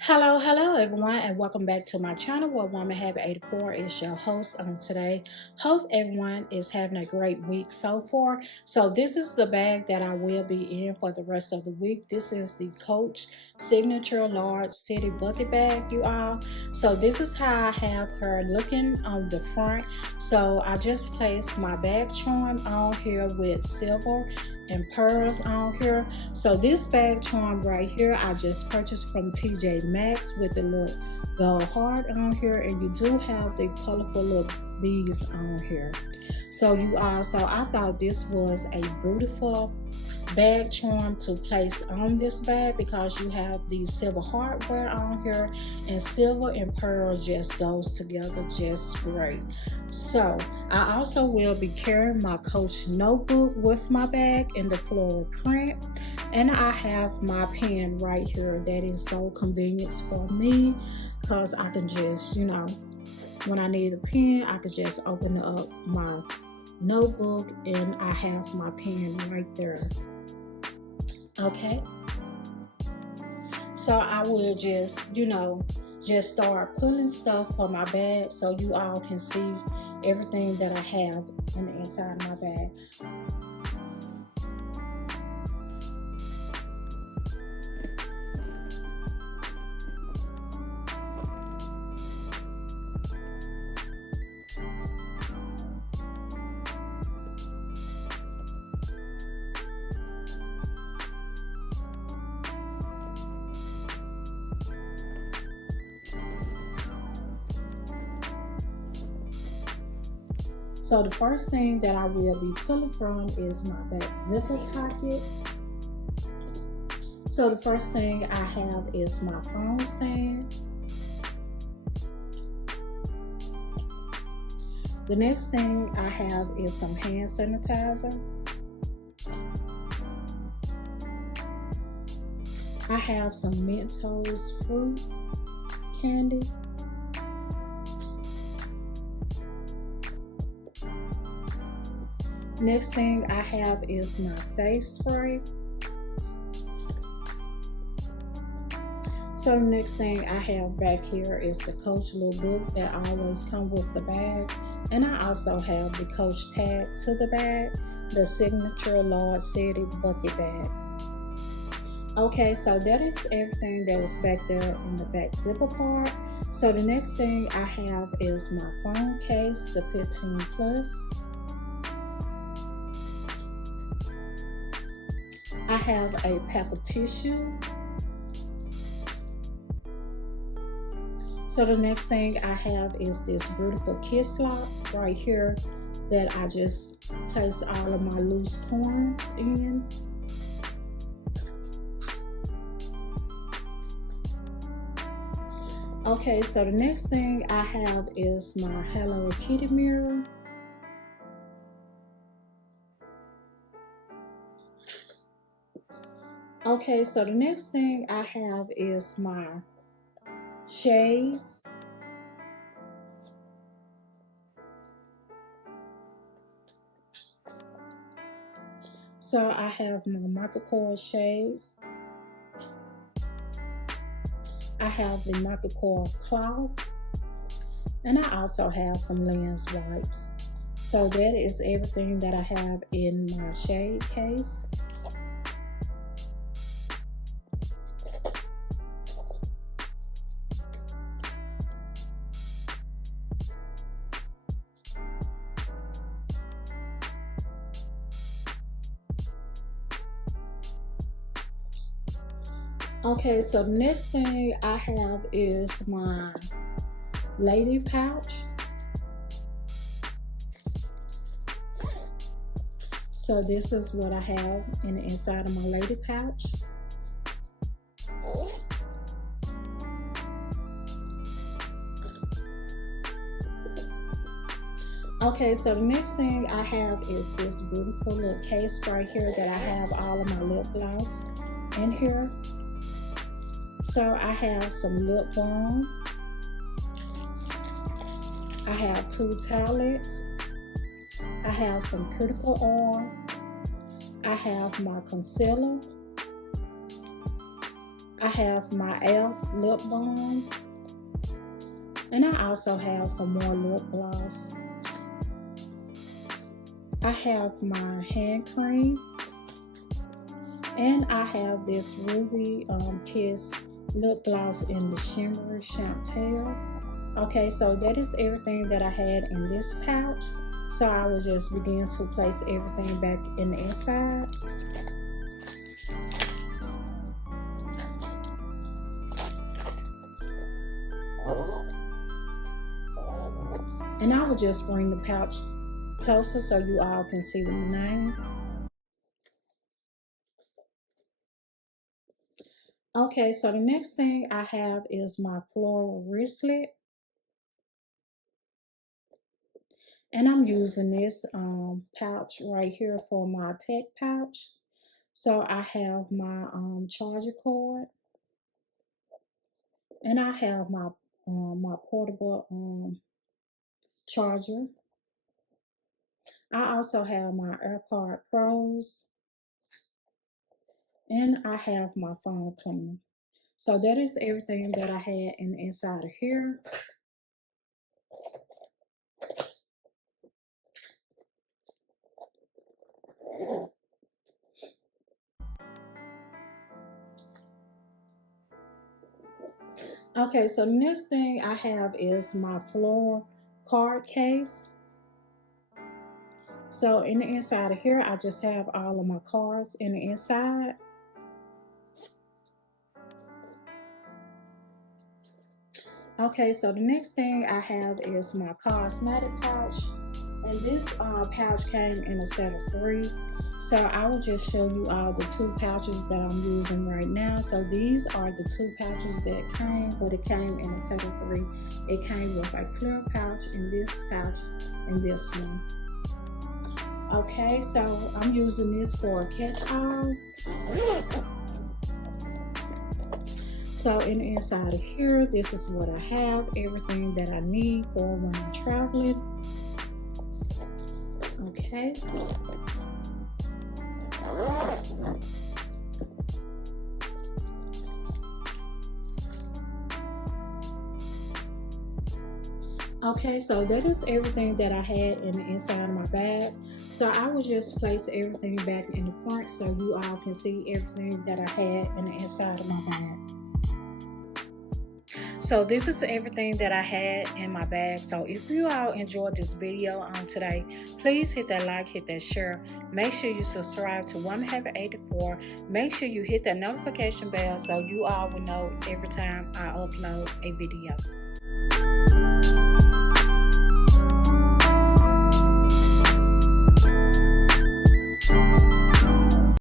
Hello everyone, and welcome back to my channel where Woman Habit 84 is your host on today. Hope everyone is having a great week so far. So this is the bag that I will be in for the rest of the week. This is the Coach Signature Large City Bucket Bag, you all. So this is how I have her looking on the front. So I just placed my bag charm on here with silver and pearls on here. So this bag charm right here I just purchased from TJ Maxx with the little gold heart on here, and you do have the colorful little beads on here. So I thought this was a beautiful bag charm to place on this bag because you have the silver hardware on here, and silver and pearl just goes together just great. So I also will be carrying my Coach notebook with my bag in the floral print, and I have my pen right here. That is so convenient for me because I can just, when I need a pen, I can just open up my notebook and I have my pen right there. Okay, so I will just start pulling stuff for my bag so you all can see everything that I have in the inside of my bag. So the first thing that I will be pulling from is my back zipper pocket. So the first thing I have is my phone stand. The next thing I have is some hand sanitizer. I have some Mentos fruit candy. Next thing I have is my safe spray. So the next thing I have back here is the Coach little book that always comes with the bag. And I also have the Coach tag to the bag, the Signature Large City Bucket Bag. Okay, so that is everything that was back there in the back zipper part. So the next thing I have is my phone case, the 15 Plus. I have a pack of tissue. So the next thing I have is this beautiful kiss lock right here that I just place all of my loose coins in. Okay, so the next thing I have is my Hello Kitty mirror. Okay, so the next thing I have is my shades. So I have my Michael Kors shades. I have the Michael Kors cloth. And I also have some lens wipes. So that is everything that I have in my shade case. Okay, so the next thing I have is my lady pouch. So this is what I have in the inside of my lady pouch. Okay, so the next thing I have is this beautiful little case right here that I have all of my lip gloss in here. So I have some lip balm. I have 2 towelettes. I have some cuticle oil. I have my concealer. I have my e.l.f. lip balm. And I also have some more lip gloss. I have my hand cream. And I have this Ruby Kiss lip gloss in the shimmery champagne. Okay, so that is everything that I had in this pouch. So I will just begin to place everything back in the inside. And I will just bring the pouch closer so you all can see the name. Okay, so the next thing I have is my floral wristlet. And I'm using this pouch right here for my tech pouch. So I have my charger cord. And I have my my portable charger. I also have my AirPod Pros. And I have my phone cleaner. So that is everything that I had in the inside of here. Okay, so the next thing I have is my floral card case. So in the inside of here, I just have all of my cards in the inside. Okay, so the next thing I have is my cosmetic pouch. And this pouch came in a set of 3. So I will just show you all the 2 pouches that I'm using right now. So these are the 2 pouches that came, but it came in a set of 3. It came with a clear pouch and this one. Okay, so I'm using this for a catch-all. So in the inside of here, this is what I have, everything that I need for when I'm traveling. Okay. Okay, so that is everything that I had in the inside of my bag. So I will just place everything back in the front so you all can see everything that I had in the inside of my bag. So this is everything that I had in my bag. So if you all enjoyed this video on today, please hit that like, hit that share. Make sure you subscribe to WIMB84. Make sure you hit that notification bell so you all will know every time I upload a video.